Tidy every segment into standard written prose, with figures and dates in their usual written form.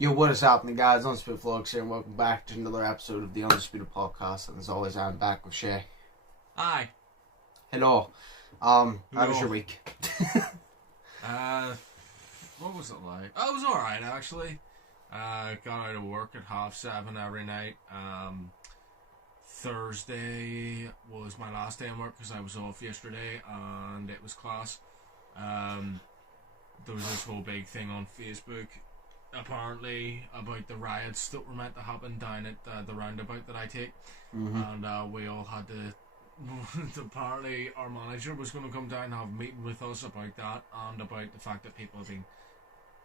Yo, what is happening, guys? Undisputed Vlogs here, and welcome back to another episode of the Undisputed Podcast. And as always, I'm back with Shay. Hi. Hello. How was your week? What was it like? Oh, it was alright, actually. Got out of work at 7:30 every night. Thursday was my last day in work because I was off yesterday, and it was class. There was this whole big thing on Facebook, apparently, about the riots that were meant to happen down at the roundabout that I take. And we all had to... apparently our manager was going to come down and have a meeting with us about that, and about the fact that people have been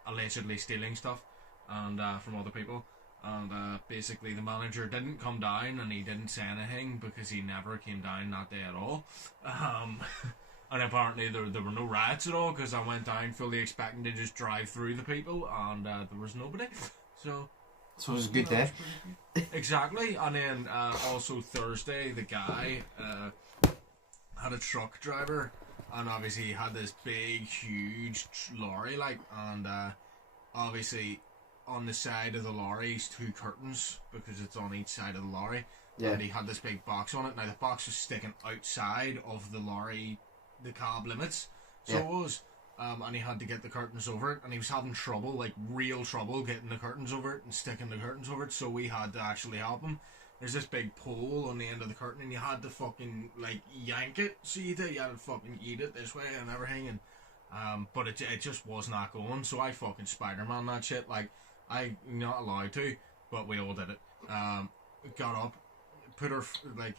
allegedly stealing stuff and from other people. And basically the manager didn't come down, and he didn't say anything because he never came down that day at all. And apparently there were no riots at all, because I went down fully expecting to just drive through the people, and there was nobody. So it was a good day. Exactly. And then also Thursday, the guy had a truck driver, and obviously he had this big, huge lorry, and obviously on the side of the lorry is 2 curtains, because it's on each side of the lorry. Yeah. And he had this big box on it. Now the box was sticking outside of the lorry, the cab limits, so it was, and he had to get the curtains over it, and he was having trouble, like real trouble, getting the curtains over it and sticking the curtains over it, so we had to actually help him. There's this big pole on the end of the curtain, and you had to fucking, like, yank it, so you had to fucking eat it this way and everything, and but it just was not going, so I fucking Spider-Man that shit. Like, I'm not allowed to, but we all did it. Got up, put her, like,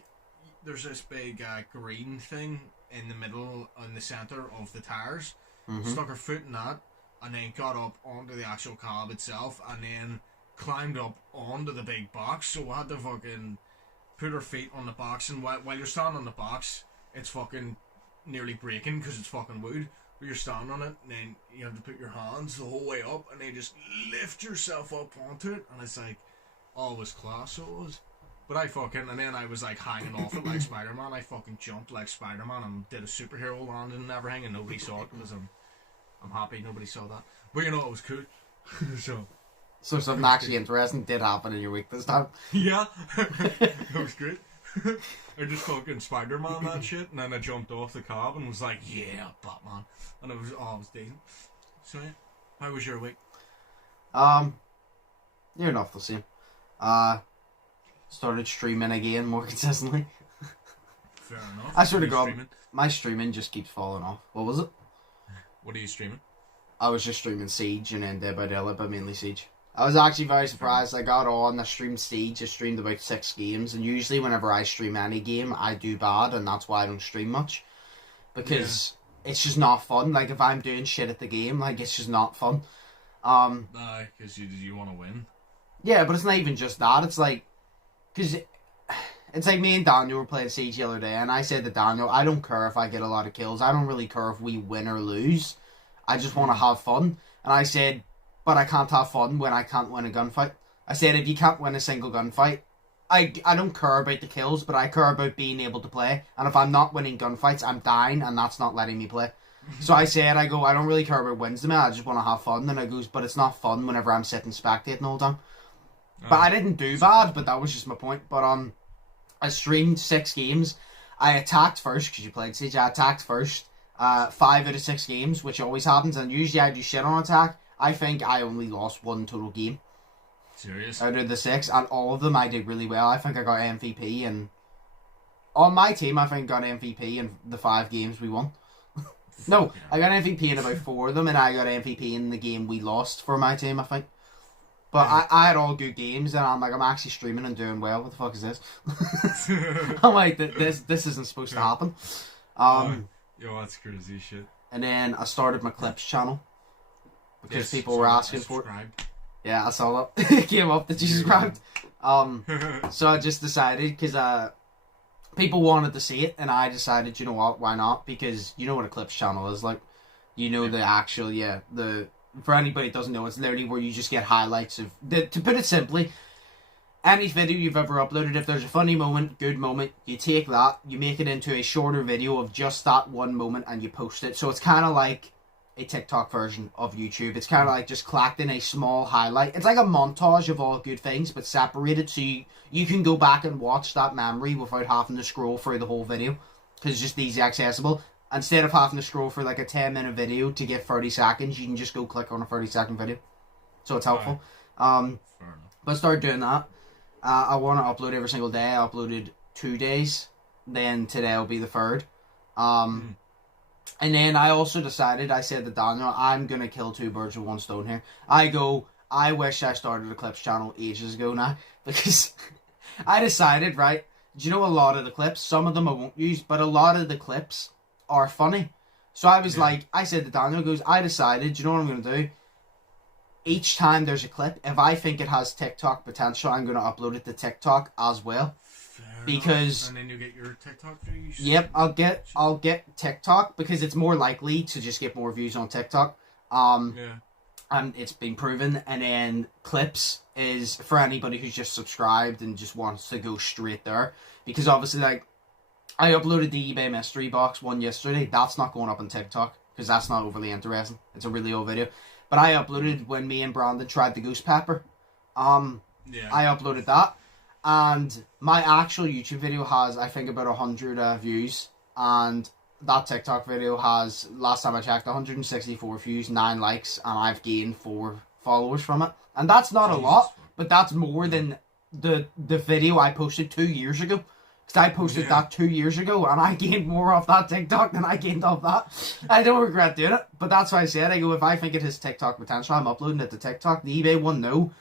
there's this big green thing in the middle, in the centre of the tires. Stuck her foot in that, and then got up onto the actual cab itself, and then climbed up onto the big box. So I had to fucking put her feet on the box, and while you're standing on the box, it's fucking nearly breaking because it's fucking wood. But you're standing on it, and then you have to put your hands the whole way up, and then just lift yourself up onto it, and it's like, oh, it was class, so it was. But and then I was like hanging off it like Spider-Man. I fucking jumped like Spider-Man and did a superhero landing and everything, and nobody saw it because I'm happy nobody saw that. But you know, it was cool. So something actually interesting did happen in your week this time. Yeah. It was great. I just fucking Spider-Man that shit, and then I jumped off the cab and was like, yeah, Batman. And it was decent. So yeah. How was your week? Near enough the same. Started streaming again more consistently. Fair enough. I swear to God, my streaming just keeps falling off. What was it? What are you streaming? I was just streaming Siege and then Dead by Daylight, but mainly Siege. I was actually very surprised. I got on, I streamed Siege, I streamed about 6 games, and usually whenever I stream any game, I do bad, and that's why I don't stream much. Because it's just not fun. Like, if I'm doing shit at the game, like, it's just not fun. Because you want to win. Yeah, but it's not even just that. It's like, because it's like me and Daniel were playing Siege the other day, and I said to Daniel, I don't care if I get a lot of kills. I don't really care if we win or lose. I just want to have fun. And I said, but I can't have fun when I can't win a gunfight. I said, if you can't win a single gunfight, I don't care about the kills, but I care about being able to play. And if I'm not winning gunfights, I'm dying, and that's not letting me play. So I said, I don't really care about wins to me, I just want to have fun. And I goes, but it's not fun whenever I'm sitting spectating all the time. But I didn't do bad, but that was just my point. But I streamed 6 games. I attacked first, because you played Siege. I attacked first. 5 out of 6 games, which always happens. And usually I do shit on attack. I think I only lost 1 total game. Serious? Out of the 6. And all of them I did really well. I think I got MVP. And on my team, I think I got MVP in the 5 games we won. No, I got MVP in about 4 of them. And I got MVP in the game we lost for my team, I think. But I had all good games, and I'm like, I'm actually streaming and doing well. What the fuck is this? I'm like, this isn't supposed to happen. Yo, that's crazy shit. And then I started my clips channel because people were asking for it. Yeah, I saw that. It came up that you subscribed. So I just decided, because people wanted to see it, and I decided, you know what, why not? Because you know what a clips channel is like. You know the actual, for anybody that doesn't know, it's literally where you just get highlights of... To put it simply, any video you've ever uploaded, if there's a funny moment, good moment, you take that, you make it into a shorter video of just that one moment, and you post it. So it's kind of like a TikTok version of YouTube. It's kind of like just collecting a small highlight. It's like a montage of all good things, but separated, so you can go back and watch that memory without having to scroll through the whole video, because it's just easy accessible. Instead of having to scroll for like a 10-minute video to get 30 seconds, you can just go click on a 30-second video. So it's helpful. But start doing that. I want to upload every single day. I uploaded 2 days. Then today will be the third. And then I also decided, I said to Daniel, I'm going to kill two birds with one stone here. I wish I started a clips channel ages ago now. Because I decided, right, do you know a lot of the clips, some of them I won't use, but a lot of the clips are funny. So I was like, I said to Daniel, I decided, do you know what I'm going to do? Each time there's a clip, if I think it has TikTok potential, I'm going to upload it to TikTok as well. Because and then you get your TikTok views. Yep, I'll get TikTok because it's more likely to just get more views on TikTok. And it's been proven. And then clips is for anybody who's just subscribed and just wants to go straight there. Because obviously, like, I uploaded the eBay mystery box one yesterday. That's not going up on TikTok because that's not overly interesting. It's a really old video. But I uploaded when me and Brandon tried the ghost pepper. I uploaded that. And my actual YouTube video has, I think, about 100 views. And that TikTok video has, last time I checked, 164 views, 9 likes, and I've gained 4 followers from it. And that's not a lot, but that's more than the video I posted 2 years ago. Because I posted that 2 years ago, and I gained more off that TikTok than I gained off that. I don't regret doing it, but that's why I said, if I think it has TikTok potential, I'm uploading it to TikTok. The eBay one, no.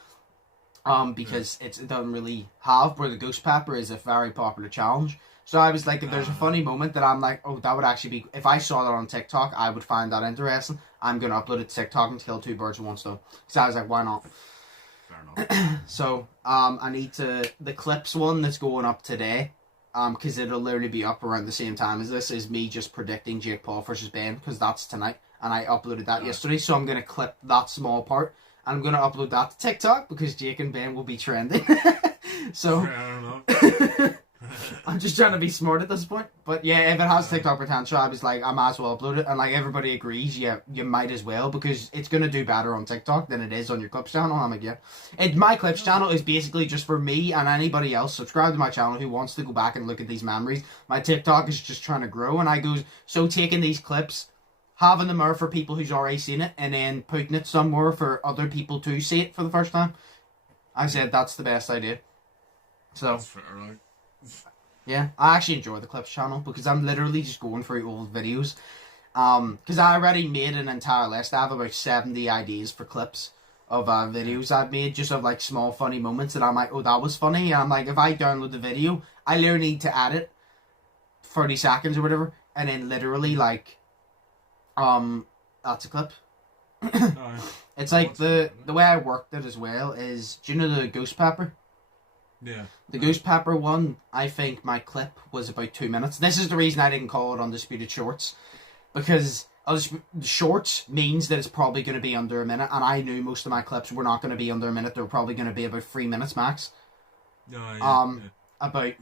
Because it doesn't really have, where the ghost pepper is a very popular challenge. So I was like, if there's a funny moment that I'm like, oh, that would actually be, if I saw that on TikTok, I would find that interesting. I'm going to upload it to TikTok and kill two birds with one stone. So I was like, why not? Fair enough. So, I need to, the clips one that's going up today, because it'll literally be up around the same time as this, is me just predicting Jake Paul versus Ben, because that's tonight. And I uploaded that yesterday, so I'm going to clip that small part. I'm going to upload that to TikTok because Jake and Ben will be trending. So, I'm just trying to be smart at this point. But yeah, if it has TikTok potential, I was like, I might as well upload it. And like everybody agrees, yeah, you might as well because it's going to do better on TikTok than it is on your clips channel. I'm like, yeah. My clips channel is basically just for me and anybody else subscribe to my channel who wants to go back and look at these memories. My TikTok is just trying to grow. And I go, so taking these clips, having them there for people who's already seen it, and then putting it somewhere for other people to see it for the first time. I said that's the best idea. So, that's fair, right? Yeah, I actually enjoy the clips channel because I'm literally just going through old videos. Because I already made an entire list. I have about 70 ideas for clips of videos I've made, just of like small funny moments that I'm like, oh, that was funny. And I'm like, if I download the video, I literally need to edit 30 seconds or whatever, and then literally like, that's a clip. It's like the way I worked it as well is, do you know the ghost pepper? Yeah. The ghost pepper one, I think my clip was about 2 minutes. This is the reason I didn't call it Undisputed Shorts. Because shorts means that it's probably going to be under a minute, and I knew most of my clips were not going to be under a minute. They were probably going to be about 3 minutes max. About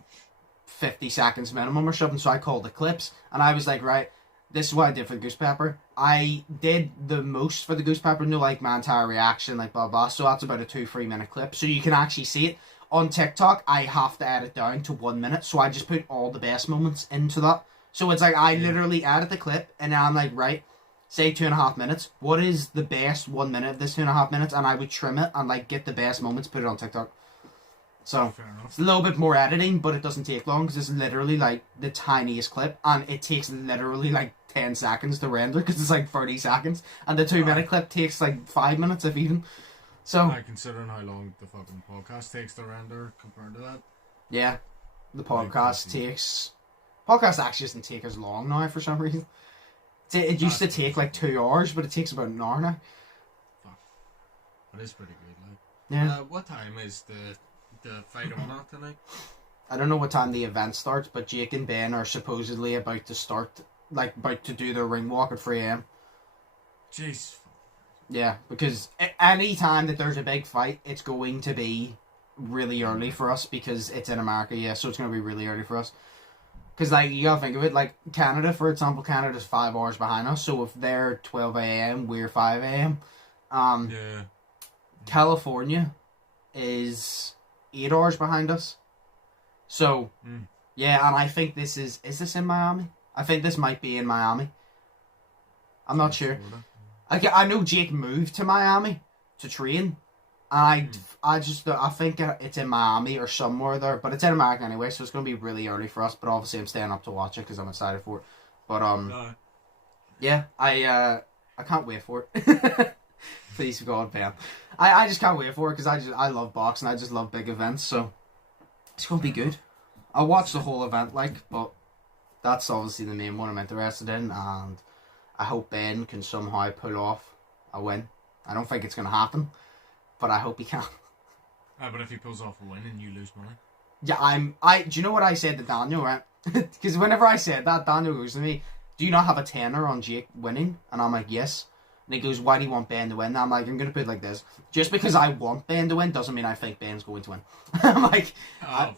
50 seconds minimum or something, so I called it clips. And I was like, right, this is what I did for the ghost pepper. I did the most for the ghost pepper, no like my entire reaction, like blah blah. So that's about a 2-3 minute clip. So you can actually see it. On TikTok, I have to edit down to 1 minute, so I just put all the best moments into that. So it's like I literally edit the clip, and then I'm like, right, say 2.5 minutes. What is the best 1 minute of this 2.5 minutes? And I would trim it and like get the best moments, put it on TikTok. So it's a little bit more editing, but it doesn't take long because it's literally like the tiniest clip, and it takes literally like 10 seconds to render because it's like 30 seconds, and the 2 minute clip takes like 5 minutes if even. So, considering how long the fucking podcast takes to render compared to that. Yeah, the podcast actually doesn't take as long now for some reason. It used to take like 2 hours, but it takes about an hour now. Fuck. That is pretty good, like. Yeah. What time is the fight on that tonight? I don't know what time the event starts, but Jake and Ben are supposedly about to do their ring walk at 3 a.m. Jeez. Yeah, because any time that there's a big fight, it's going to be really early for us because it's in America, so it's going to be really early for us. Because, like, you gotta think of it, like, Canada, for example, Canada's 5 hours behind us, so if they're 12 a.m., we're 5 a.m. Yeah. California is 8 hours behind us. So, yeah, and I think this is this in Miami? I think this might be in Miami. I'm not sure. I know Jake moved to Miami to train, and I think it's in Miami or somewhere there, but it's in America anyway, so it's going to be really early for us, but obviously I'm staying up to watch it because I'm excited for it. But, yeah, I can't wait for it. Please, God, Ben. I just can't wait for it because I love boxing, I just love big events, so it's going to be good. I'll watch the whole event, but that's obviously the main one I'm interested in, and I hope Ben can somehow pull off a win. I don't think it's going to happen, but I hope he can. But if he pulls off a win and you lose money? Yeah, do you know what I said to Daniel, right? Because whenever I said that, Daniel goes to me, do you not have a tenner on Jake winning? And I'm like, yes. And he goes, why do you want Ben to win? And I'm like, I'm going to put it like this. Just because I want Ben to win doesn't mean I think Ben's going to win. I'm like, I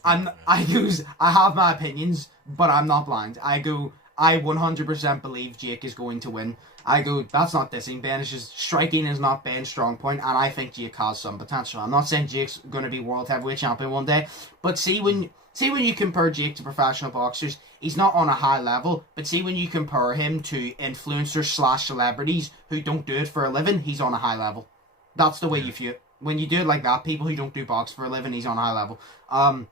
have my opinions, but I'm not blind. I 100% believe Jake is going to win. I go, that's not dissing Ben, it's just striking is not Ben's strong point, and I think Jake has some potential. I'm not saying Jake's going to be world heavyweight champion one day, but see when you compare Jake to professional boxers, he's not on a high level, but see when you compare him to influencers / celebrities who don't do it for a living, he's on a high level. That's the way you feel it. When you do it like that, people who don't do box for a living, he's on a high level. And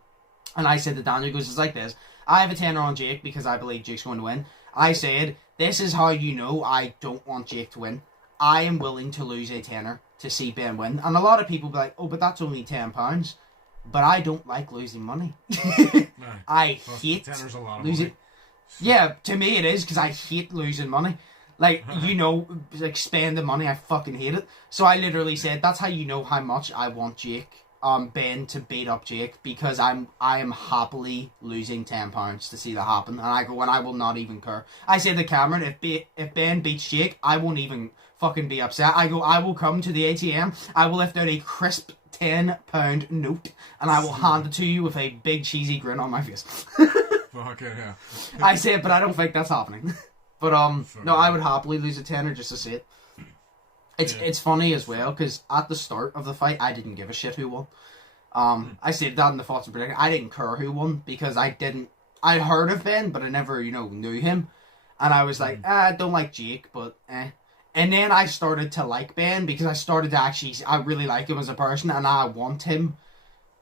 I said to Daniel, goes, it's like this. I have a tenner on Jake because I believe Jake's going to win. I said, this is how you know I don't want Jake to win. I am willing to lose a tenner to see Ben win. And a lot of people be like, oh, but that's only £10. But I don't like losing money. I hate losing. Yeah, to me it is because I hate losing money. Like, spending money, I fucking hate it. So I literally said, that's how you know how much I want Ben to beat up Jake, because I am happily losing £10 to see that happen, and I will not even care. I said to Cameron, if Ben beats Jake, I won't even fucking be upset. I will come to the ATM, I will lift out a crisp £10 note, and I will hand it to you with a big cheesy grin on my face. Okay, yeah. I said, but I don't think that's happening. But no, I would happily lose a tenner just to see it. It's funny as well, because at the start of the fight, I didn't give a shit who won. I said that in the thoughts and prediction. I didn't care who won, because I heard of Ben, but I never, knew him. And I was like, I don't like Jake, but eh. And then I started to like Ben, because I really like him as a person, and I want him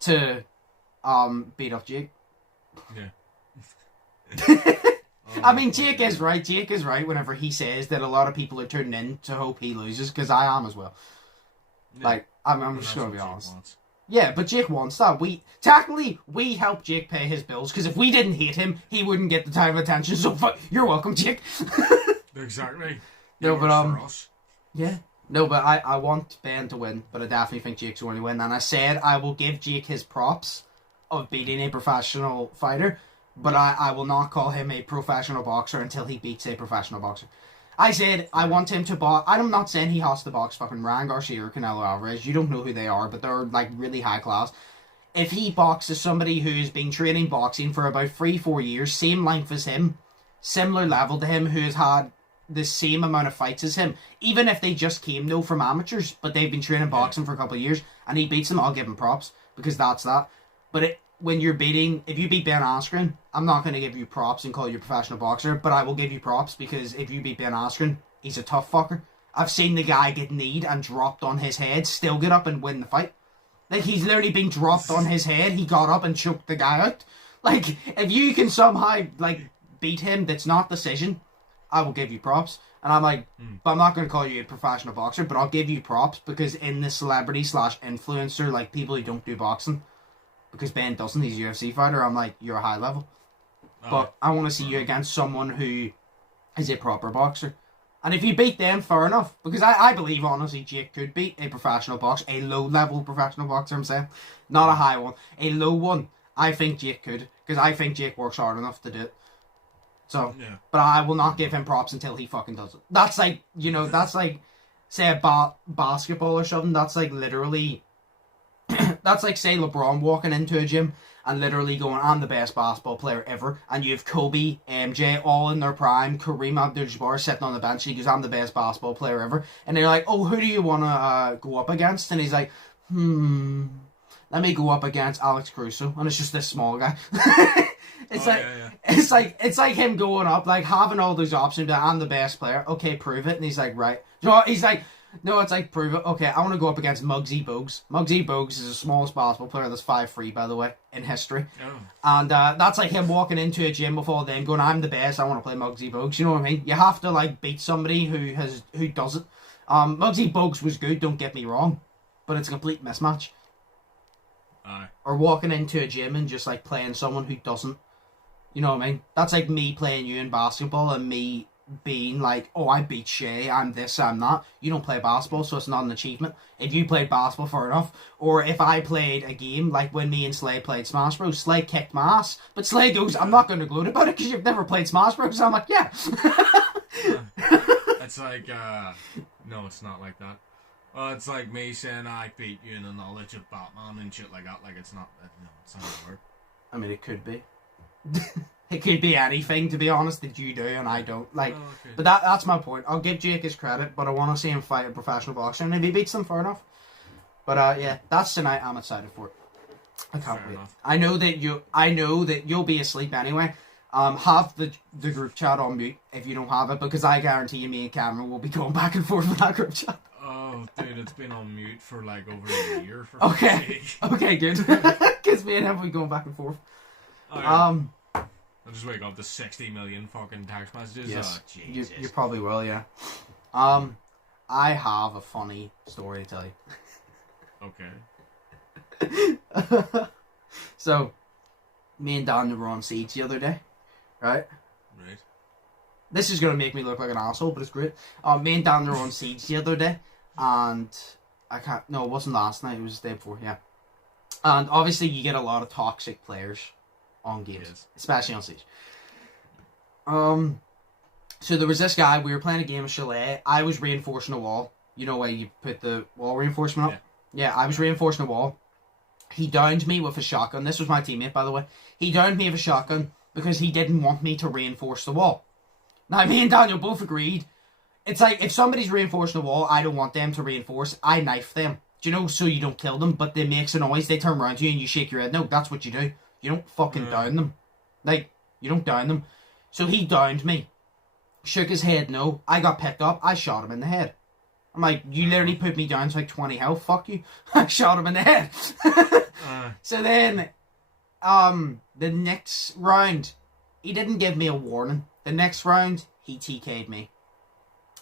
to beat up Jake. Yeah. I mean, Jake is right. Jake is right whenever he says that a lot of people are tuning in to hope he loses, because I am as well. Yeah. Like, I'm just going to be honest. Yeah, but Jake wants that. Technically, we help Jake pay his bills, because if we didn't hate him, he wouldn't get the time of attention, so you're welcome, Jake. Exactly. No, but, yeah. No, but I want Ben to win, but I definitely think Jake's going to win, and I said I will give Jake his props of beating a professional fighter, but I will not call him a professional boxer until he beats a professional boxer. I said I want him to box. I'm not saying he has to box fucking Ryan Garcia or Canelo Alvarez. You don't know who they are, but they're like really high class. If he boxes somebody who's been training boxing for about 3-4 years, same length as him, similar level to him, who has had the same amount of fights as him, even if they just came from amateurs, but they've been training boxing for a couple of years, and he beats them, I'll give him props, because that's that. But if you beat Ben Askren, I'm not going to give you props and call you a professional boxer, but I will give you props, because if you beat Ben Askren, he's a tough fucker. I've seen the guy get kneed and dropped on his head, still get up and win the fight. Like, he's literally been dropped on his head, he got up and choked the guy out. Like, if you can somehow, beat him, that's not decision, I will give you props. And I'm like, but I'm not going to call you a professional boxer, but I'll give you props, because in the celebrity / influencer, people who don't do boxing, because Ben doesn't, he's a UFC fighter, I'm like, you're a high level. But I want to see you against someone who is a proper boxer. And if you beat them, fair enough. Because I believe, honestly, Jake could beat a professional boxer, a low-level professional boxer, I'm saying. Not a high one. A low one, I think Jake could. Because I think Jake works hard enough to do it. So, yeah. But I will not give him props until he fucking does it. That's like, that's like, say, basketball or something. That's like literally... That's like, say, LeBron walking into a gym and literally going, I'm the best basketball player ever. And you have Kobe, MJ, all in their prime, Kareem Abdul-Jabbar sitting on the bench. He goes, I'm the best basketball player ever. And they're like, oh, who do you want to go up against? And he's like, let me go up against Alex Caruso. And it's just this small guy. It's like him going up, like having all those options. That I'm the best player. Okay, prove it. And he's like, right. No, he's like, no, it's like, prove it. Okay, I want to go up against Muggsy Bogues. Muggsy Bogues is the smallest basketball player that's 5'3", by the way, in history. Oh. And that's like him walking into a gym with all them going, I'm the best, I want to play Muggsy Bogues. You know what I mean? You have to like beat somebody who doesn't. Muggsy Bogues was good, don't get me wrong, but it's a complete mismatch. Aye. Or walking into a gym and just like playing someone who doesn't. You know what I mean? That's like me playing you in basketball and me being like, oh, I beat Shea, I'm this, I'm that. You don't play basketball, so it's not an achievement. If you played basketball for enough, or if I played a game like when me and Slay played Smash Bros, Slay kicked my ass, but Slay goes, I'm not going to gloat about it because you've never played Smash Bros. I'm like, yeah. It's like, no, it's not like that. It's like me saying I beat you in the knowledge of Batman and shit like that. Like, it's not, no, it's not a word. I mean, it could be. It could be anything, to be honest, that you do and I don't. Like, okay. But that's my point. I'll give Jake his credit, but I want to see him fight a professional boxer, and if he beats them, fair enough. But yeah, that's tonight. I'm excited for it. I can't wait. Enough. I know that you'll be asleep anyway. Have the group chat on mute if you don't have it, because I guarantee you, me and Cameron will be going back and forth with that group chat. Oh, dude, it's been on mute for like over a year. For okay, good. Because me and him will be going back and forth. Oh, yeah. I'll just wake up to 60 million fucking text messages. Yes, oh, Jesus. You probably will, yeah. I have a funny story to tell you. Okay. So, me and Daniel were on Siege the other day, right? Right. This is going to make me look like an asshole, but it's great. Me and Daniel were on Siege the other day, and it wasn't last night, it was the day before, yeah. And obviously you get a lot of toxic players on games, yes. Especially on Siege. So there was this guy, we were playing a game of Chalet, I was reinforcing a wall. You know where you put the wall reinforcement up? Yeah, I was reinforcing a wall. He downed me with a shotgun. This was my teammate, by the way. He downed me with a shotgun because he didn't want me to reinforce the wall. Now, me and Daniel both agreed. It's like, if somebody's reinforcing a wall, I don't want them to reinforce. I knife them, do you know, so you don't kill them, but they makes a noise, they turn around to you and you shake your head. No, that's what you do. You don't fucking down them. Like, you don't down them. So he downed me. Shook his head no. I got picked up. I shot him in the head. I'm like, you literally put me down to like 20 health. Fuck you. I shot him in the head. So then, the next round, he didn't give me a warning. The next round, he TK'd me.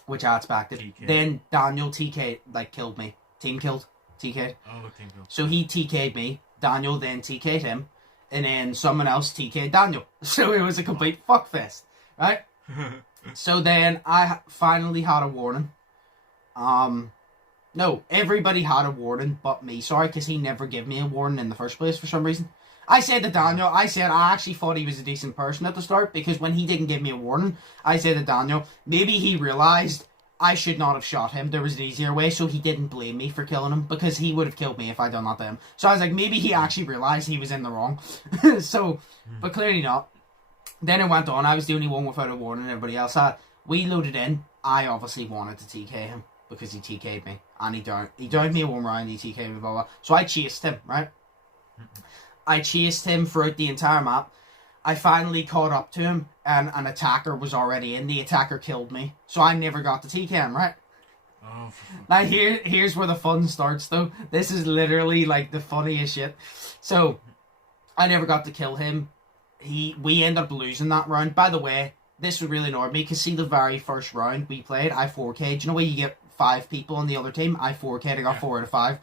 Which I expected. TK. Then Daniel TK'd, like, killed me. Team killed. TK'd. Oh, team killed. So he TK'd me. Daniel then TK'd him. And then someone else TK'd Daniel. So it was a complete fuckfest. Right? So then I finally had a warning. No, everybody had a warning but me. Sorry, because he never gave me a warning in the first place for some reason. I said to Daniel, I actually thought he was a decent person at the start, because when he didn't give me a warning, I said to Daniel, maybe he realised I should not have shot him. There was an easier way, so he didn't blame me for killing him, because he would have killed me if I'd done that to him. So I was like, maybe he actually realised he was in the wrong. But clearly not. Then it went on. I was the only one without a warning, everybody else had. We loaded in. I obviously wanted to TK him, because he TK'd me. And he downed me one round, he TK'd me, blah, blah. So I chased him, right? I chased him throughout the entire map. I finally caught up to him, and an attacker was already in. The attacker killed me. So I never got to TK him, right? Oh, now here's where the fun starts, though. This is literally, like, the funniest shit. So, I never got to kill him. We ended up losing that round. By the way, this would really annoy me, because see the very first round we played, I 4K'd. Do you know where you get 5 people on the other team? I 4K'd, I got 4 out of 5.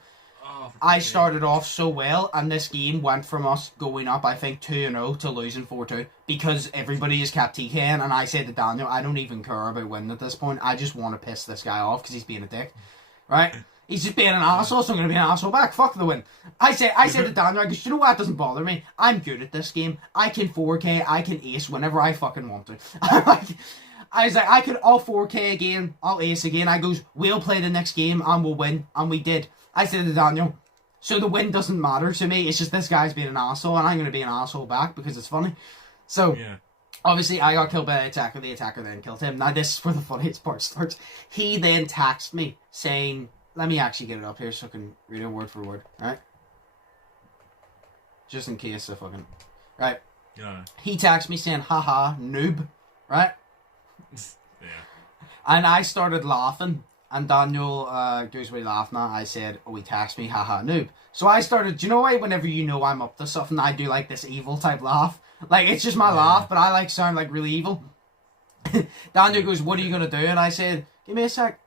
I started off so well, and this game went from us going up, I think, 2-0 to losing 4-2, because everybody just kept TKing, and I said to Daniel, I don't even care about winning at this point, I just want to piss this guy off, because he's being a dick, right? He's just being an asshole, so I'm going to be an asshole back, fuck the win. I said to Daniel, I go, you know what, that doesn't bother me, I'm good at this game, I can 4K, I can ace whenever I fucking want to. I was like, I'll 4K again, I'll ace again. I goes, we'll play the next game and we'll win. And we did. I said to Daniel, So the win doesn't matter to me. It's just this guy's being an asshole, and I'm going to be an asshole back because it's funny. So, obviously, I got killed by the attacker. The attacker then killed him. Now, this is where the funniest part starts. He then taxed me saying, let me actually get it up here so I can read it word for word. Right? Just in case I fucking... Right. Yeah. He taxed me saying, haha, noob. Right? Yeah. And I started laughing. And Daniel goes, what are you laughing at? I said, oh, he taxed me, haha, noob. So I started, do you know why whenever you know I'm up to something, I do like this evil type laugh? Like, it's just my laugh, but I like sound like really evil. Daniel goes, what are you going to do? And I said, give me a sec.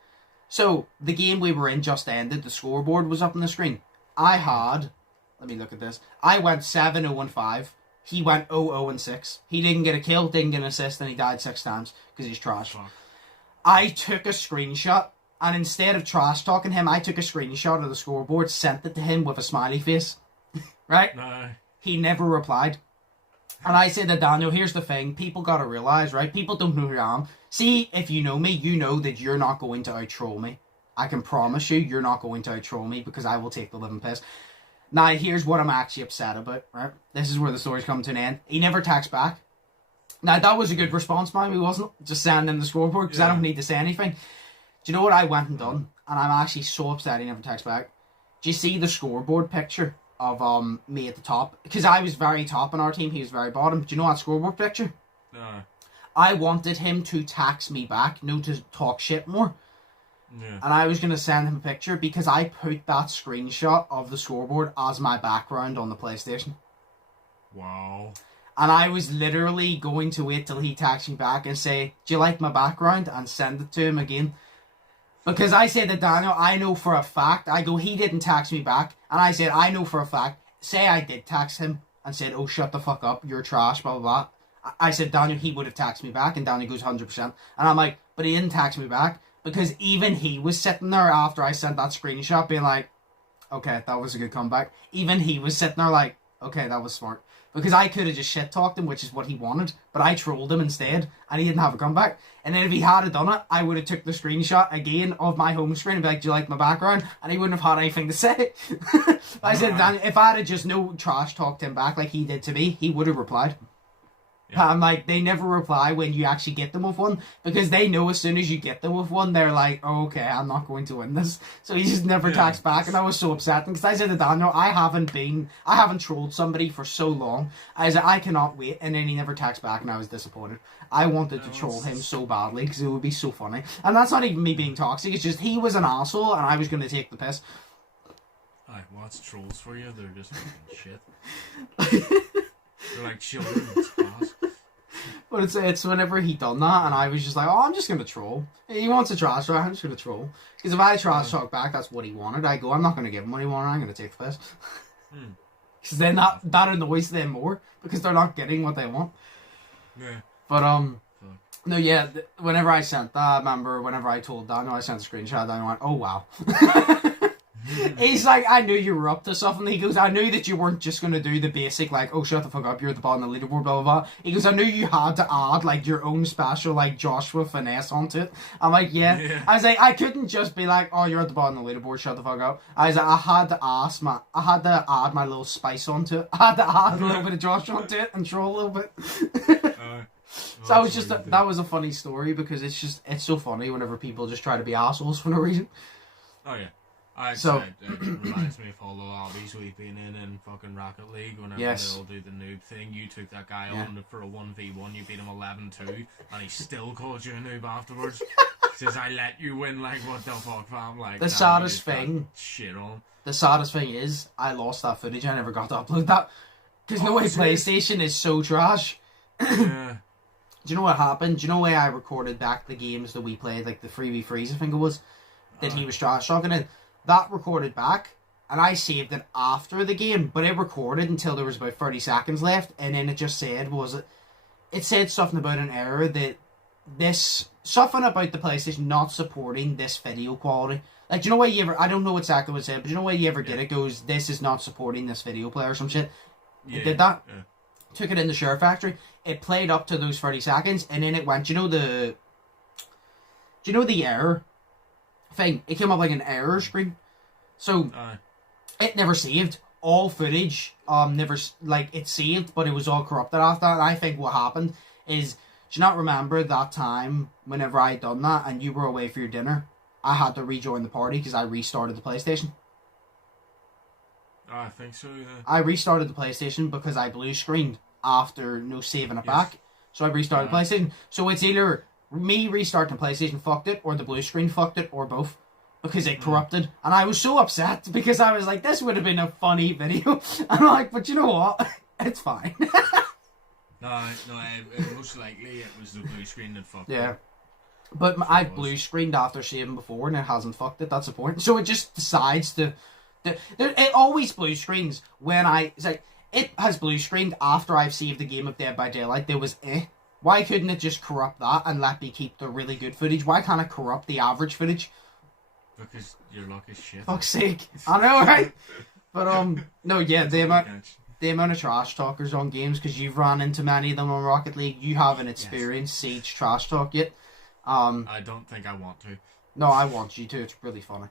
So, the game we were in just ended. The scoreboard was up on the screen. I had, let me look at this. I went 7-0-5. He went 0-0-6. He didn't get a kill, didn't get an assist, and he died 6 times because he's trash. I took a screenshot. And instead of trash talking him, I took a screenshot of the scoreboard, sent it to him with a smiley face. Right? No. He never replied. And I said to Daniel, here's the thing. People got to realise, right? People don't know who I am. See, if you know me, you know that you're not going to out-troll me. I can promise you're not going to out-troll me because I will take the living piss. Now, here's what I'm actually upset about, right? This is where the story's come to an end. He never texts back. Now, that was a good response, man. He wasn't just sending him the scoreboard because I don't need to say anything. Do you know what I went and done? And I'm actually so upset he never texts back. Do you see the scoreboard picture of me at the top? Because I was very top on our team, he was very bottom. Do you know that scoreboard picture? No. I wanted him to tax me back, no, to talk shit more. Yeah. And I was going to send him a picture because I put that screenshot of the scoreboard as my background on the PlayStation. Wow. And I was literally going to wait till he taxed me back and say, do you like my background? And send it to him again. Because I said to Daniel, I know for a fact, I go, he didn't tax me back. And I said, I know for a fact, say I did tax him and said, oh, shut the fuck up, you're trash, blah, blah, blah. I said, Daniel, he would have taxed me back. And Daniel goes, 100%. And I'm like, but he didn't tax me back. Because even he was sitting there after I sent that screenshot being like, okay, that was a good comeback. Even he was sitting there like, okay, that was smart. Because I could have just shit-talked him, which is what he wanted, but I trolled him instead, and he didn't have a comeback. And then if he had done it, I would have took the screenshot again of my home screen and be like, do you like my background? And he wouldn't have had anything to say. I said, if I had just no trash-talked him back like he did to me, he would have replied. Yeah. I'm like, they never reply when you actually get them with one, because they know as soon as you get them with one, they're like, oh, okay, I'm not going to win this. So he just never texts back, and I was so upset. Because I said to Daniel, I haven't trolled somebody for so long. I said, I cannot wait, and then he never texts back, and I was disappointed. I wanted to troll him so badly, because it would be so funny. And that's not even me being toxic, it's just he was an asshole, and I was going to take the piss. Aye, what's trolls for you? They're just fucking shit. They're like children. It's class. But it's whenever he done that, and I was just like, oh, I'm just going to troll. He wants a trash talk, I'm just going to troll. Because if I trash talk back, that's what he wanted. I go, I'm not going to give him what he wanted, I'm going to take the piss. Because then that annoys them more, because they're not getting what they want. Yeah. But, no, yeah, whenever I sent that, I remember whenever I told Daniel, I sent a screenshot, and I went, oh, wow. He's like, I knew you were up to something. He goes, I knew that you weren't just going to do the basic, like, oh, shut the fuck up, you're at the bottom of the leaderboard, blah, blah, blah. He goes, I knew you had to add, like, your own special, like, Joshua finesse onto it. I'm like, yeah. I was like, I couldn't just be like, oh, you're at the bottom of the leaderboard, shut the fuck up. I was like, I had to add my little spice onto it. I had to add a little bit of Joshua onto it and troll a little bit. So I was just, that was a funny story, because it's so funny whenever people just try to be assholes for no reason. Oh, yeah. It reminds me of all the lobbies we've been in fucking Rocket League whenever they all do the noob thing. You took that guy on for a 1v1, you beat him 11-2, and he still called you a noob afterwards. Says, I let you win, like, what the fuck, fam? Like, the saddest thing, shit on. The saddest thing is, I lost that footage, I never got to upload that. Because the way PlayStation is so trash. Yeah. Do you know what happened? Do you know why I recorded back the games that we played, like the 3v3s, I think it was, that he was trash talking in? That recorded back, and I saved it after the game, but it recorded until there was about 30 seconds left, and then it just said, it said something about an error that something about the PlayStation not supporting this video quality. Like, do you know why I don't know exactly what it said, but do you know why you ever get it goes, this is not supporting this video player or some shit? It did that. Yeah. Took it in the Share Factory. It played up to those 30 seconds, and then it went, do you know the error thing? It came up like an error screen. So it never saved. All footage, never, like, it saved, but it was all corrupted after that. And I think what happened is, do you not remember that time whenever I done that and you were away for your dinner? I had to rejoin the party because I restarted the PlayStation. I think so, yeah. I restarted the PlayStation because I blue screened after no saving it back. So I restarted the PlayStation. So it's either me restarting the PlayStation fucked it, or the blue screen fucked it, or both. Because it corrupted. And I was so upset because I was like, this would have been a funny video. And I'm like, but you know what? It's fine. No, most likely it was the blue screen that fucked Yeah. it. But I've blue screened after saving before and it hasn't fucked it. That's the point. So it just decides to... It always blue screens when it's like, it has blue screened after I've saved the game of Dead by Daylight. There was Why couldn't it just corrupt that and let me keep the really good footage? Why can't it corrupt the average footage? Because your luck is shit. Fuck's sake. I know, right? But, no, yeah, the amount of trash talkers on games, because you've run into many of them on Rocket League, you haven't experienced Siege trash talk yet. I don't think I want to. No, I want you to. It's really funny.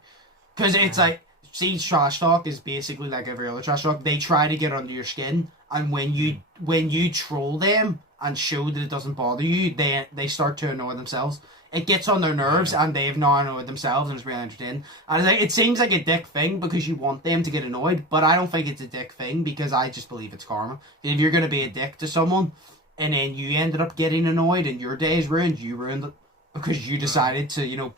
Because it's like, Siege trash talk is basically like every other trash talk. They try to get under your skin, and when you troll them and show that it doesn't bother you, they start to annoy themselves. It gets on their nerves, and they've now annoyed themselves, and it's really entertaining. And it's like, it seems like a dick thing because you want them to get annoyed, but I don't think it's a dick thing because I just believe it's karma. If you're going to be a dick to someone, and then you ended up getting annoyed, and your day is ruined, you ruined it because you decided to,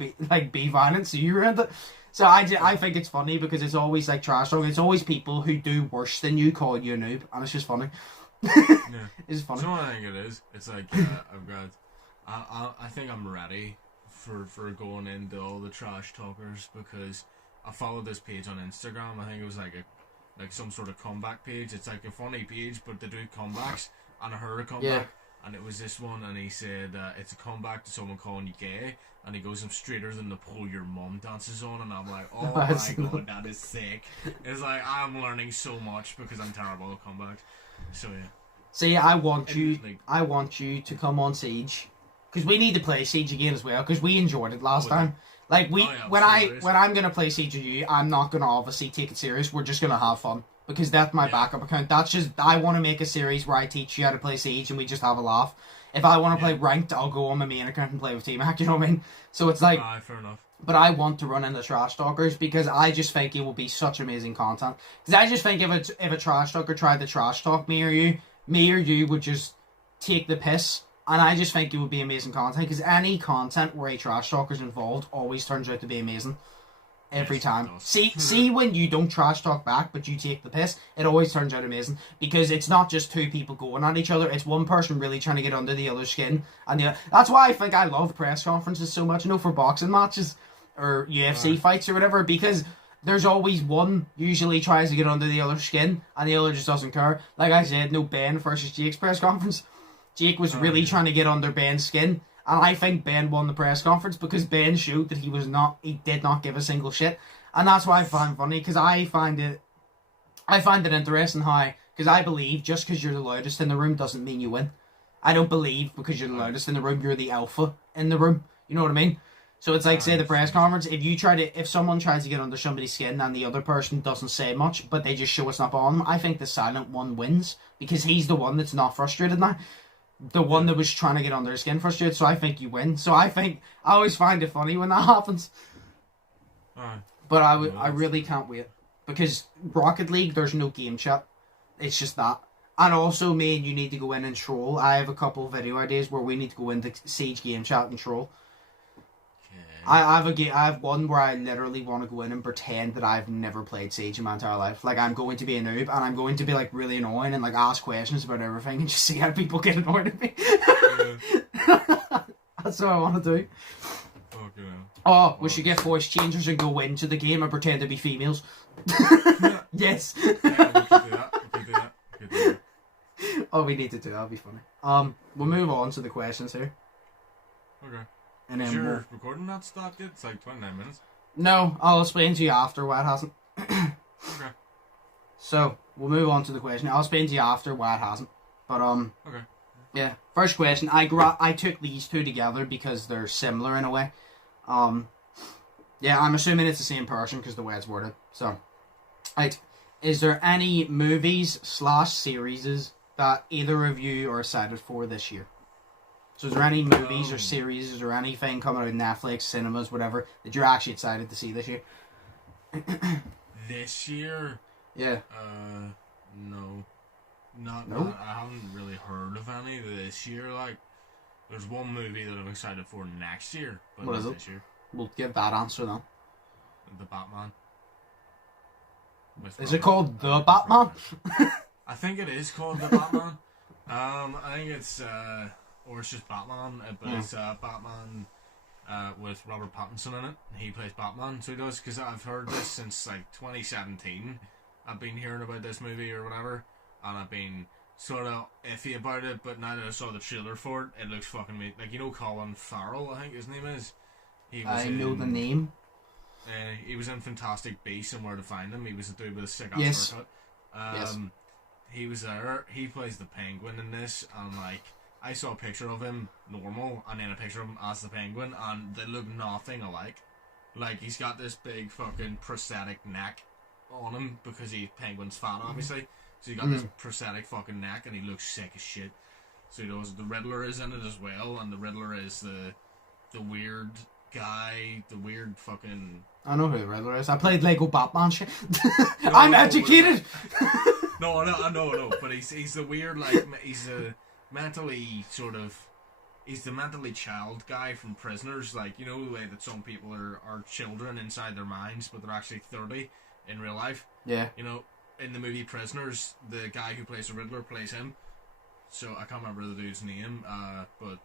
be violent, so you ruined it. So I think it's funny because it's always like trash talk. It's always people who do worse than you call you a noob, and it's just funny. Yeah. It's funny. So I think it is. It's like I've got. I think I'm ready for going into all the trash talkers because I followed this page on Instagram. I think it was like some sort of comeback page. It's like a funny page, but they do comebacks, and I heard a comeback. And it was this one, and he said, it's a comeback to someone calling you gay, and he goes, I'm straighter than the pole your mum dances on, and I'm like, oh my god, that is sick. It's like, I'm learning so much because I'm terrible at comebacks. So yeah. See, I want you to come on Siege, because we need to play Siege again as well, because we enjoyed it last time. Like, when I'm going to play Siege with you, I'm not going to obviously take it serious, we're just going to have fun. Because that's my backup account. That's just, I want to make a series where I teach you how to play Siege and we just have a laugh. If I want to play ranked, I'll go on my main account and play with T-Mac, you know what I mean? So it's like, fair enough. But I want to run into trash talkers because I just think it will be such amazing content. Because I just think if a trash talker tried to trash talk me or you would just take the piss. And I just think it would be amazing content. Because any content where a trash talker's involved always turns out to be amazing. Every time. See when you don't trash talk back, but you take the piss, it always turns out amazing. Because it's not just two people going at each other, it's one person really trying to get under the other's skin. And that's why I think I love press conferences so much, for boxing matches or UFC fights or whatever, because there's always one usually tries to get under the other's skin, and the other just doesn't care. Like I said, no Ben versus Jake's press conference. Jake was really trying to get under Ben's skin. And I think Ben won the press conference because Ben showed that he did not give a single shit. And that's why I find funny, because I find it interesting how, because I believe just because you're the loudest in the room doesn't mean you win. I don't believe because you're the loudest in the room, you're the alpha in the room. You know what I mean? So it's like, say the press conference, if someone tries to get under somebody's skin and the other person doesn't say much, but they just show it's not on them, I think the silent one wins because he's the one that's not frustrated now. The one that was trying to get under his skin frustrated, so I think you win. So I always find it funny when that happens. But I really can't wait. Because Rocket League, there's no game chat. It's just that. And also, me and you need to go in and troll. I have a couple of video ideas where we need to go into Siege game chat and troll. I have one where I literally want to go in and pretend that I've never played Siege in my entire life. Like, I'm going to be a noob, and I'm going to be, like, really annoying and, like, ask questions about everything and just see how people get annoyed at me. That's what I want to do. Okay. Oh, we should get voice changers and go into the game and pretend to be females. Yes. Yeah, we could do that. Oh, we need to do that. That'll be funny. We'll move on to the questions here. Okay. And then you're recording that start yet? It's like 29 minutes. No, I'll explain to you after why it hasn't. Okay. So, we'll move on to the question. I'll explain to you after why it hasn't. But, okay. Yeah. First question. I took these two together because they're similar in a way. Yeah, I'm assuming it's the same person because the way it's worded. So, Right. Is there any movies / series that either of you are excited for this year? So is there any movies or series or anything coming out of Netflix, cinemas, whatever, that you're actually excited to see this year? This year? Yeah. No. Not, I haven't really heard of any this year. Like, there's one movie that I'm excited for next year, but what not is it? this year. We'll give that answer then. The Batman. Is it called The Batman? I think it is called The Batman. I think it's, or it's just Batman, but it's Batman with Robert Pattinson in it. He plays Batman, so he does, because I've heard this since like 2017. I've been hearing about this movie or whatever, and I've been sort of iffy about it, but now that I saw the trailer for it, it looks fucking amazing. Like, you know Colin Farrell, I think his name is? I know the name. He was in Fantastic Beasts and Where to Find Them. He was a dude with a sick ass haircut. Yes. He was there. He plays the Penguin in this, and like I saw a picture of him normal, and then a picture of him as the Penguin, and they look nothing alike. Like, he's got this big fucking prosthetic neck on him because Penguin's fat, obviously. So he got this prosthetic fucking neck, and he looks sick as shit. So he does. The Riddler is in it as well, and the Riddler is the weird guy, the weird fucking. I know who the Riddler is. I played Lego Batman shit. No, I'm educated. No, I know, but he's the weird, like, he's a mentally sort of, he's the mentally child guy from Prisoners, like, you know the way that some people are children inside their minds, but they're actually 30 in real life. Yeah. You know, in the movie Prisoners, the guy who plays the Riddler plays him. So I can't remember the dude's name, but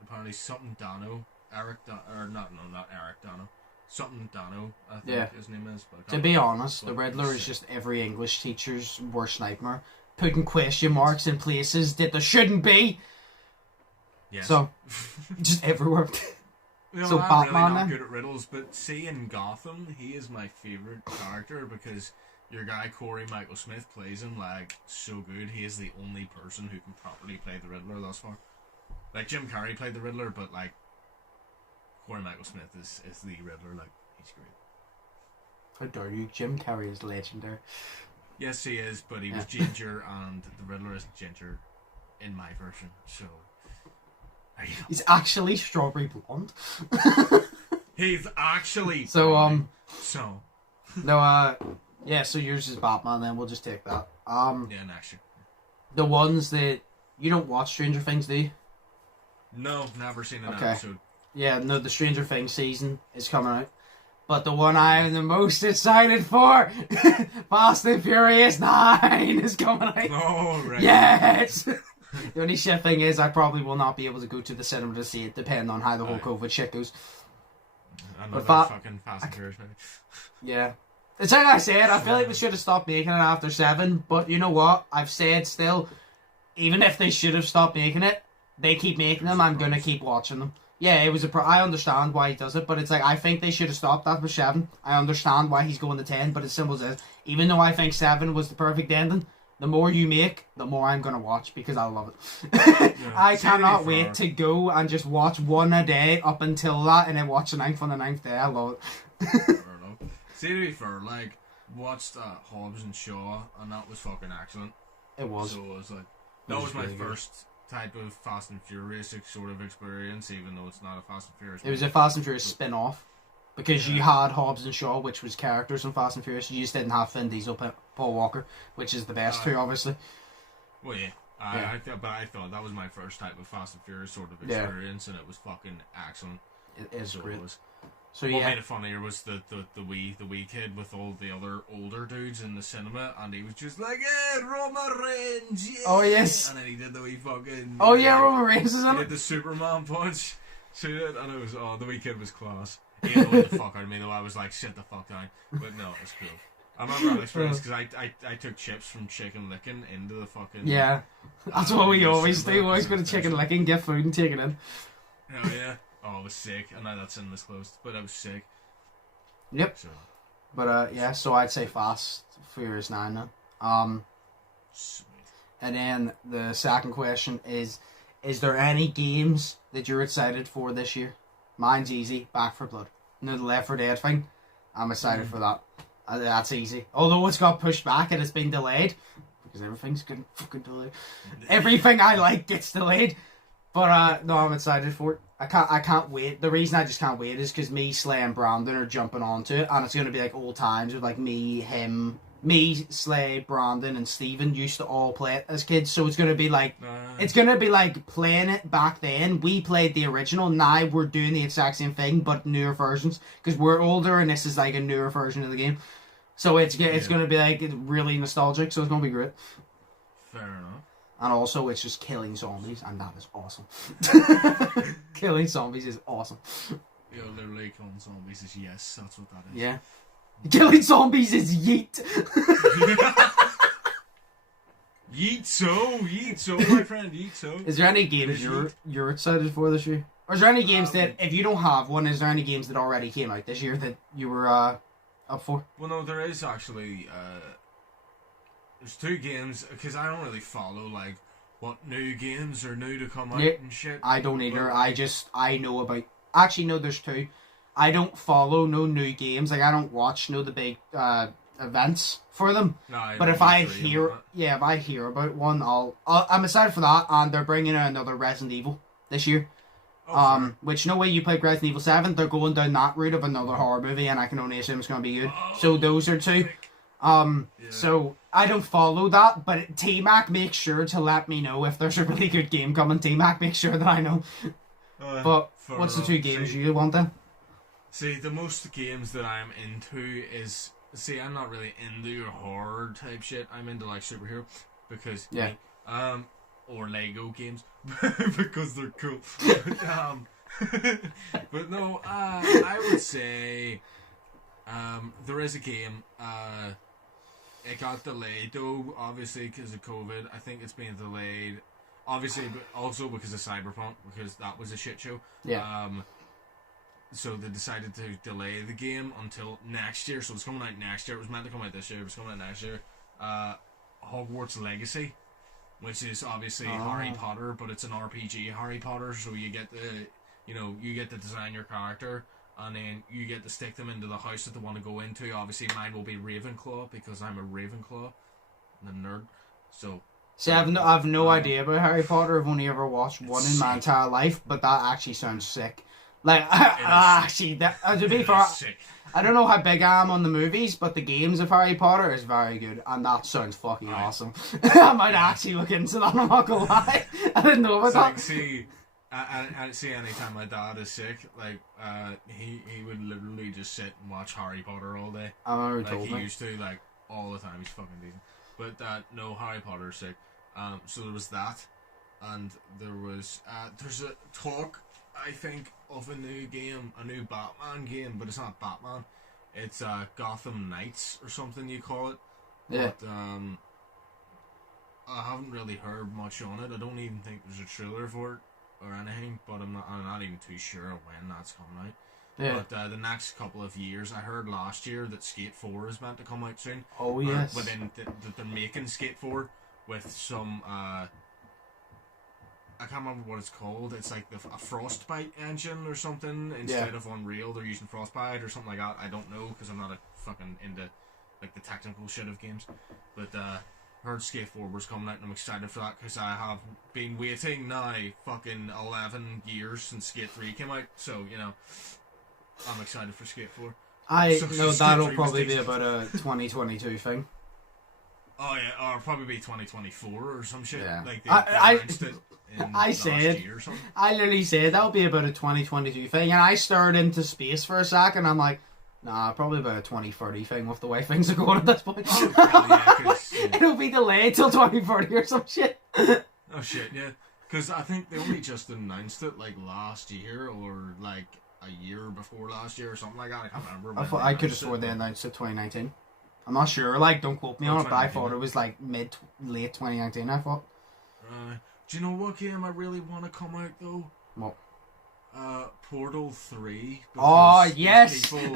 apparently something Dano, not Eric Dano. Something Dano, I think his name is. But to be honest, the Riddler is just every English teacher's worst nightmare. Putting question marks in places that there shouldn't be. Yes. So, just everywhere. So I'm really not good at riddles, but see, in Gotham, he is my favourite character because your guy Corey Michael Smith plays him like so good. He is the only person who can properly play the Riddler thus far. Like, Jim Carrey played the Riddler, but like Corey Michael Smith is the Riddler. Like, he's great. How dare you? Jim Carrey is legendary. Yes, he is, but he was ginger, and the Riddler isn't ginger in my version. So he's actually strawberry blonde. He's actually so so no yeah. So yours is Batman. Then we'll just take that. Yeah, next year. The ones that you don't watch Stranger Things, do you? No, never seen an episode. Yeah, no, the Stranger Things season is coming out. But the one I am the most excited for, Fast and Furious 9 is coming out. Oh, right. Yes! The only shit thing is I probably will not be able to go to the cinema to see it, depending on how the whole COVID shit goes. Another fucking Fast and Furious movie. Yeah. It's like I said, I feel like we should have stopped making it after 7, but you know what? I've said still, even if they should have stopped making it, they keep making them, I'm going to keep watching them. Yeah, it was I understand why he does it, but it's like, I think they should have stopped after 7. I understand why he's going to 10, but as simple as this, even though I think 7 was the perfect ending, the more you make, the more I'm going to watch, because I love it. Yeah, I cannot wait to go and just watch one a day up until that, and then watch the 9th on the 9th day. I love it. See, to be fair, like, watched Hobbs and Shaw, and that was fucking excellent. It was. So it was like, that was my first type of Fast and Furious sort of experience, even though it's not a Fast and Furious. It was a Fast and Furious spin-off, because you had Hobbs and Shaw, which was characters in Fast and Furious. You just didn't have Vin Diesel, Paul Walker, which is the best two, obviously. Well, yeah. I thought that was my first type of Fast and Furious sort of experience, and it was fucking excellent. It is so great. What made it funnier was the wee kid with all the other older dudes in the cinema, and he was just like, "Hey, Roman Reigns, yeah!" Oh yes. And then he did the wee fucking. Oh yeah, Roman Reigns is on it. He did the Superman punch to it, and it was the wee kid was class. He annoyed the fuck out of me though. I was like, "Sit the fuck down," but no, it was cool. I remember that experience because I took chips from Chicken Licking into the fucking. Yeah, that's what we always do. We always go to Chicken Licking, get food, and take it in. Hell yeah. Oh, it was sick. I know that cinema's closed, but I was sick. Yep. So. But yeah, so I'd say Fast Furious 9 now. Sweet. And then the second question is there any games that you're excited for this year? Mine's easy, Back 4 Blood. You know, the Left 4 Dead thing? I'm excited for that. That's easy. Although it's got pushed back and it's been delayed. Because everything's getting fucking delayed. Everything I like gets delayed. But no, I'm excited for it. I can't wait. The reason I just can't wait is because me, Slay, and Brandon are jumping onto it, and it's gonna be like old times with like me, Slay, Brandon, and Steven used to all play it as kids. So it's gonna be like playing it back then. We played the original. Now we're doing the exact same thing, but newer versions because we're older, and this is like a newer version of the game. So it's gonna be like really nostalgic. So it's gonna be great. Fair enough. And also, it's just killing zombies, and that is awesome. Killing zombies is awesome. Yeah, literally killing zombies is yes, that's what that is. Yeah. Killing zombies is yeet. Yeet so, my friend, yeet so. Is there any games you're excited for this year? Or is there any games that, if you don't have one, is there any games that already came out this year that you were up for? Well, no, there is actually... there's 2 games, because I don't really follow, like, what new games are new to come out and shit. I don't either. I know about... Actually, no, there's 2. I don't follow no new games. Like, I don't watch the big events for them. No, but if I hear about one, I'm excited for that, and they're bringing out another Resident Evil this year. Which, no way you played Resident Evil 7, they're going down that route of another horror movie, and I can only assume it's going to be good. So those are 2. So I don't follow that, but T-Mac makes sure to let me know if there's a really good game coming. T-Mac makes sure that I know. But what's the 2 games you want then? See, the most games that I'm into is... See, I'm not really into your horror type shit. I'm into like superhero because or Lego games because they're cool. But no, I would say there is a game. It got delayed though, obviously because of COVID. I think it's been delayed, obviously, but also because of Cyberpunk, because that was a shit show. Yeah. So they decided to delay the game until next year. So it's coming out next year. It was meant to come out this year. It was coming out next year. Hogwarts Legacy, which is obviously Harry Potter, but it's an RPG Harry Potter. So you get to design your character, and then you get to stick them into the house that they want to go into. Obviously, mine will be Ravenclaw because I'm a Ravenclaw, the nerd. So. See, I've no idea about Harry Potter. I've only ever watched one in my entire life, but that actually sounds sick. Like, actually, to be fair, I don't know how big I am on the movies, but the games of Harry Potter is very good, and that sounds fucking awesome. I might actually look into that, I'm not gonna lie. I didn't know about that. See, anytime my dad is sick, like, he would literally just sit and watch Harry Potter all day. I remember like, he used to, like, all the time. He's fucking decent. But, no, Harry Potter is sick. So there was that, and there was, there's a talk, I think, of a new game, a new Batman game, but it's not Batman. It's Gotham Knights or something you call it. Yeah. But I haven't really heard much on it. I don't even think there's a trailer for it or anything. But I'm not even too sure when that's coming out. Yeah. But the next couple of years, I heard last year that Skate 4 is meant to come out soon. Oh yes. But then that they're making Skate 4 with some. I can't remember what it's called. It's like a Frostbite engine or something. Instead of Unreal, they're using Frostbite or something like that. I don't know because I'm not fucking into like the technical shit of games. But heard Skate 4 was coming out, and I'm excited for that because I have been waiting now fucking 11 years since Skate 3 came out. So I'm excited for Skate 4. That'll probably be about a 2022 thing. Oh yeah, or probably be 2024 or some shit. Yeah. Like they announced it in last year or something. I literally said that'll be about a 2022 thing, and I stared into space for a second. I'm like, nah, probably about a 2030 thing with the way things are going at this point. Oh, yeah, it'll be delayed till 2030 or some shit. Oh shit, yeah. Because I think they only just announced it like last year or like a year before last year or something like that. I can't remember. I could have sworn they announced it 2019. I'm not sure, like, don't quote me on it, but I thought it was like late 2019, I thought. Do you know what game I really want to come out though? What? Portal 3. Oh, yes! People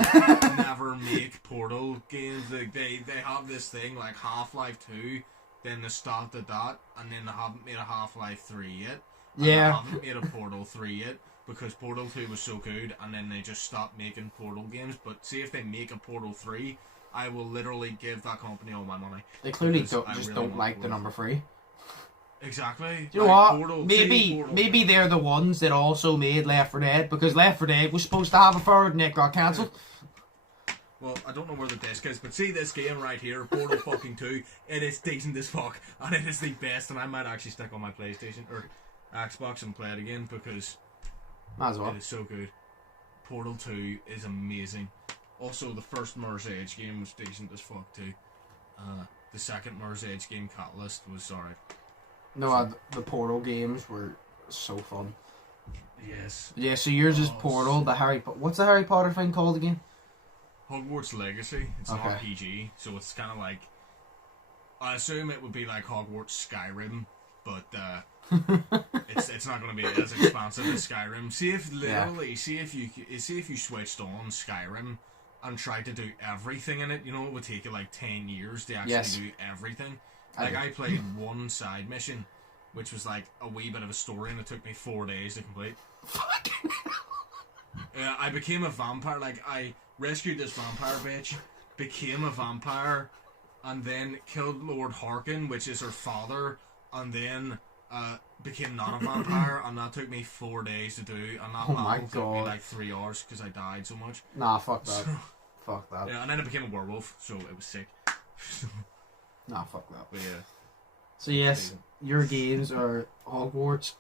never make Portal games. They have this thing like Half-Life 2, then they stopped at that, and then they haven't made a Half-Life 3 yet. And they haven't made a Portal 3 yet, because Portal 2 was so good, and then they just stopped making Portal games. But see if they make a Portal 3, I will literally give that company all my money. They clearly Because I just really don't want like the Portal. number 3. Exactly. Do you know what? Portal, Maybe they're the ones that also made Left 4 Dead, because Left 4 Dead was supposed to have a third and it got cancelled. Well, I don't know where the disc is, but see this game right here, Portal fucking 2, it is decent as fuck, and it is the best, and I might actually stick on my PlayStation, or Xbox and play it again, because Might as well. it is so good. Portal 2 is amazing. Also, the first Mirror's Edge game was decent as fuck too. The second Mirror's Edge game, Catalyst, was alright. No, the Portal games were so fun. Yes. Yeah, so yours is Portal, the what's the Harry Potter thing called again? Hogwarts Legacy. It's an Okay. RPG, so it's kind of like, I assume it would be like Hogwarts Skyrim, but it's not going to be as expansive as Skyrim. See if you switched on Skyrim and tried to do everything in it, you know, it would take you like 10 years to actually do everything. Like, I played one side mission, which was like a wee bit of a story, and it took me 4 days to complete. Fucking I became a vampire. Like, I rescued this vampire bitch, became a vampire, and then killed Lord Harkin, which is her father, and then became not a vampire, and that took me 4 days to do, and that battle took me like 3 hours because I died so much. Nah, fuck that. So, Fuck that. yeah, and then I became a werewolf, so it was sick. Nah, fuck that. But yeah. So yes, your games are Hogwarts,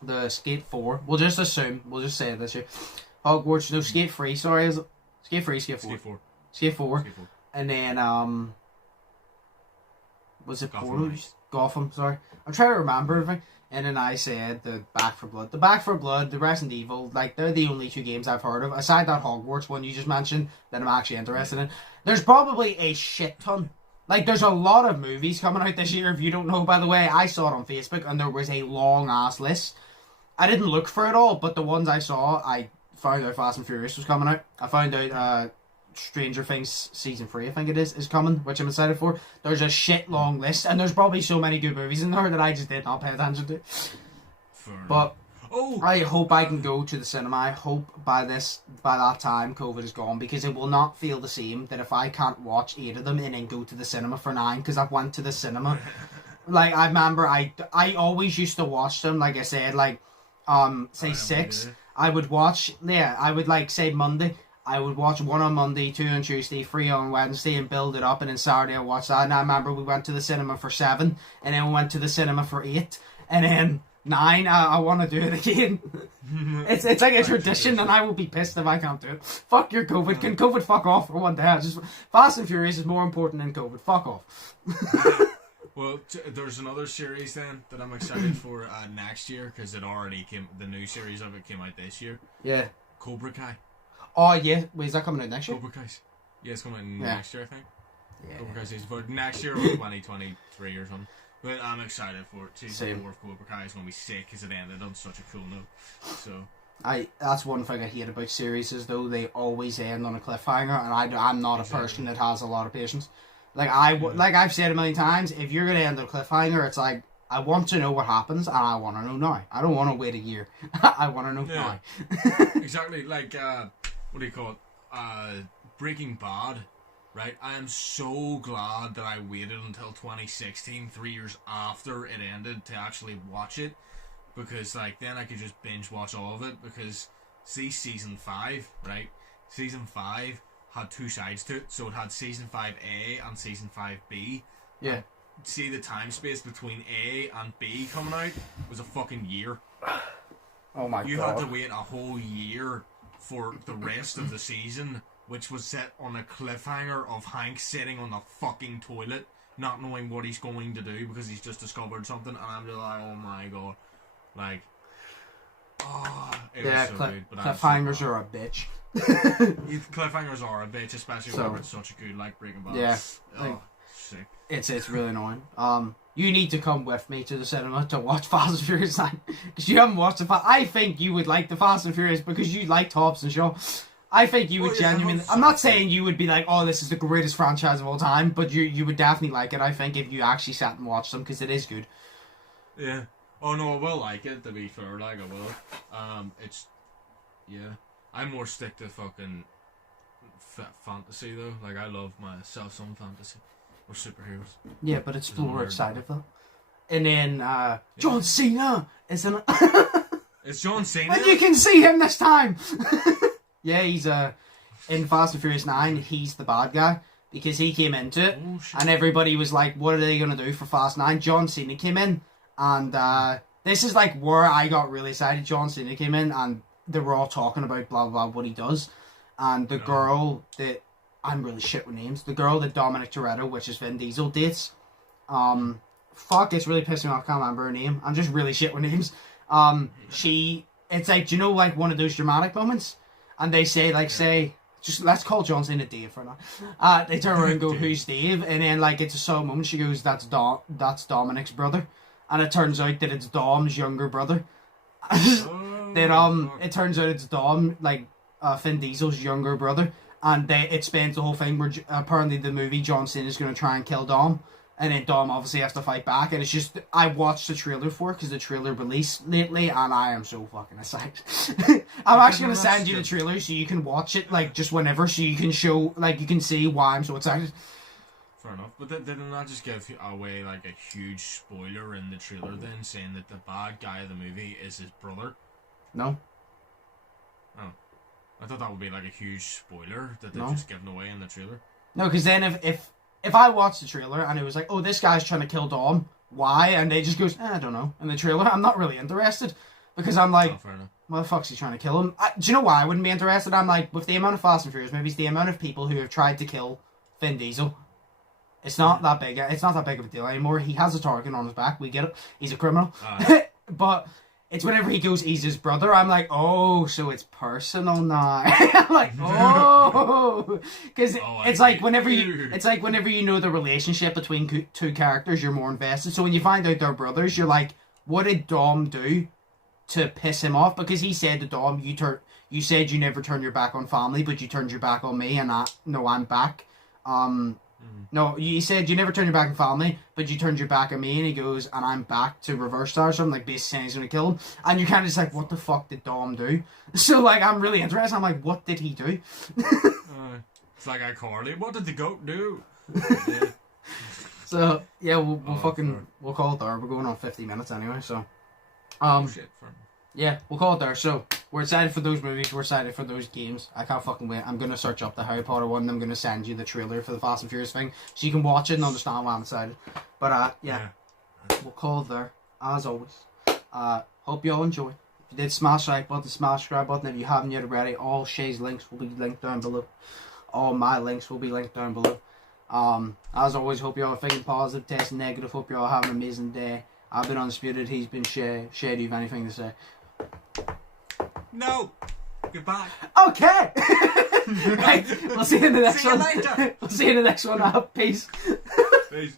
the Skate 4. We'll just assume, we'll just say this here. Hogwarts, no, Skate 3, sorry, is it? Skate 3, Skate 4. Skate 4. Skate 4. Skate 4. And then, was it Gotham Portal? Knights. Gotham, sorry. I'm trying to remember everything. And then I said the Back 4 Blood. The Back 4 Blood, the Resident Evil, like, they're the only 2 games I've heard of. Aside that Hogwarts one you just mentioned, that I'm actually interested in. There's probably a shit ton. Like, there's a lot of movies coming out this year, if you don't know, by the way. I saw it on Facebook, and there was a long-ass list. I didn't look for it all, but the ones I saw, I found out Fast and Furious was coming out. I found out Stranger Things Season 3, I think it is coming, which I'm excited for. There's a shit long list, and there's probably so many good movies in there that I just did not pay attention to. But I hope I can go to the cinema. I hope by that time COVID is gone, because it will not feel the same that if I can't watch 8 of them and then go to the cinema for 9, because I've went to the cinema. Like, I remember I always used to watch them, like I said, like, say 6. I would watch, I would, like, say Monday. I would watch 1 on Monday, 2 on Tuesday, 3 on Wednesday, and build it up, and then Saturday I watched that. And I remember we went to the cinema for 7, and then we went to the cinema for 8, and then 9, I want to do it again. It's like a tradition, and I will be pissed if I can't do it. Fuck your COVID. Can COVID fuck off for one day? Fast and Furious is more important than COVID. Fuck off. Well, there's another series then that I'm excited for next year, because it already came. The new series of it came out this year. Yeah. Cobra Kai. Oh yeah. Wait, is that coming out next year? Cobra Kai. Yeah, it's coming out next year, I think. Yeah. Cobra Kai season 4 next year, or 2023 or something. But I'm excited for it. Season 4 of Cobra Kai is going to be sick, because it ended on such a cool note. So. That's one thing I hate about series, is though they always end on a cliffhanger, and I'm not a person that has a lot of patience. Like like I've said a million times, if you're gonna end on a cliffhanger, it's like, I want to know what happens, and I want to know now. I don't want to wait a year. I want to know now. Exactly. Like what do you call it? Breaking Bad. Right. I am so glad that I waited until 2016, 3 years after it ended, to actually watch it, because like then I could just binge watch all of it. Because see, season 5, right? Season 5 had 2 sides to it, so it had season 5A and season 5B. Yeah. And see, the time space between A and B coming out was a fucking year. Oh my god. You had to wait a whole year for the rest of the season, which was set on a cliffhanger of Hank sitting on the fucking toilet, not knowing what he's going to do because he's just discovered something, and I'm just like, oh my god. Like, it was so good. But cliffhangers are a bitch. Cliffhangers are a bitch, especially when it's such a good, like, Breaking Bad. Yeah. Sick. It's really annoying. You need to come with me to the cinema to watch Fast and Furious 9, because you haven't watched I think you would like the Fast and Furious, because you like Hobbs and Shaw. I think you would genuinely. I'm not saying you would be like, oh, this is the greatest franchise of all time, but you would definitely like it. I think if you actually sat and watched them, because it is good. Yeah. Oh no, I will like it. To be fair, like I will. It's I'm more stick to fucking fantasy though. Like I love myself some fantasy or superheroes. Yeah, but it's Doesn't full matter. outside of that. And then John Cena is in it. It's John Cena. And you can see him this time. Yeah, he's in Fast and Furious 9. He's the bad guy because he came into it, Oh, shit. and everybody was like, "What are they gonna do for Fast 9?" John Cena came in, and this is like where I got really excited. John Cena came in, and they were all talking about blah blah blah what he does, and the girl that I'm really shit with names. The girl that Dominic Toretto, which is Vin Diesel, dates. Fuck, it's really pissing me off. I can't remember her name. I'm just really shit with names. It's like, do you know, like one of those dramatic moments, and they say like, just let's call John Cena Dave for now. They turn around and go, "Who's Dave?" And then like it's a slow moment. She goes, "That's Dominic's brother," and it turns out that it's Dom's younger brother. It turns out it's Dom, like Vin Diesel's younger brother, and it spends the whole thing where apparently the movie John Cena's going to try and kill Dom. And then Dom obviously has to fight back, and it's just, I watched the trailer for it because the trailer released lately, and I am so fucking excited. I'm actually going to send you the trailer so you can watch it, like, just whenever, so you can show, like, you can see why I'm so excited. Fair enough, but did it not just give away, like, a huge spoiler in the trailer then, saying that the bad guy of the movie is his brother? No. Oh. I thought that would be, like, a huge spoiler that they've No. just given away in the trailer. No, because then if I watched the trailer and it was like, "Oh, this guy's trying to kill Dom, why?" And they just goes, "I don't know," in the trailer, I'm not really interested. Because I'm like, Oh, fair enough. why the fuck's he trying to kill him? Do you know why I wouldn't be interested? I'm like, with the amount of Fast and Furious movies, the amount of people who have tried to kill Vin Diesel, it's not that big. It's not that big of a deal anymore. He has a target on his back. We get it. He's a criminal. But it's whenever he goes, "He's his brother," I'm like, "Oh, so it's personal now." I'm like, "Oh," because it's like whenever you know the relationship between two characters, you're more invested. So when you find out they're brothers, you're like, "What did Dom do to piss him off?" Because he said to Dom, "You said you never turn your back on family, but you turned your back on me, and I'm back." No, you said you never turned your back on family, but you turned your back on me, and he goes, "And I'm back," to reverse that or something, like basically saying he's gonna kill him. And you're kind of just like, what the fuck did Dom do? So like, I'm really interested. I'm like, what did he do? It's like iCarly. What did the goat do? So yeah, we'll fair. we'll call it there. We're going on 50 minutes anyway, so Shit, fair enough. yeah, we'll call it there. So we're excited for those movies. We're excited for those games. I can't fucking wait. I'm gonna search up the Harry Potter one. And I'm gonna send you the trailer for the Fast and Furious thing, so you can watch it and understand why I'm excited. But yeah, we'll call it there as always. Hope you all enjoyed. If you did, smash the like button, smash the subscribe button. If you haven't yet already, all Sheas links will be linked down below. All my links will be linked down below. As always, hope you all are thinking positive, testing negative. Hope you all have an amazing day. I've been Undisputed. He's been Shay. Shay, do you have anything to say? No! Goodbye. Okay! Right, we'll see you in the next See you one. later. We'll see you in the next one. Peace. Peace.